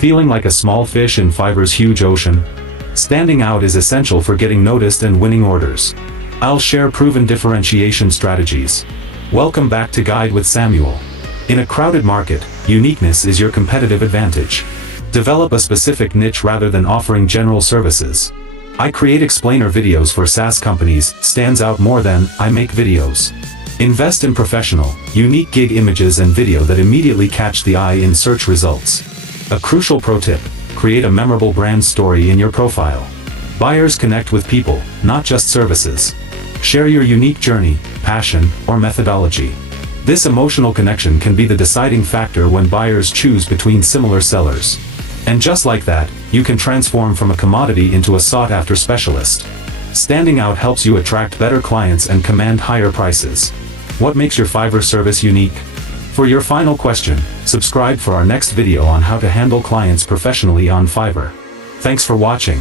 Feeling like a small fish in Fiverr's huge ocean? Standing out is essential for getting noticed and winning orders. I'll share proven differentiation strategies. Welcome back to Guide with Samuel. In a crowded market, uniqueness is your competitive advantage. Develop a specific niche rather than offering general services. I create explainer videos for SaaS companies, stands out more than I make videos. Invest in professional, unique gig images and video that immediately catch the eye in search results. A crucial pro tip: create a memorable brand story in your profile. Buyers connect with people, not just services. Share your unique journey, passion, or methodology. This emotional connection can be the deciding factor when buyers choose between similar sellers. And just like that, you can transform from a commodity into a sought-after specialist. Standing out helps you attract better clients and command higher prices. What makes your Fiverr service unique? For your final question, subscribe for our next video on how to handle clients professionally on Fiverr. Thanks for watching.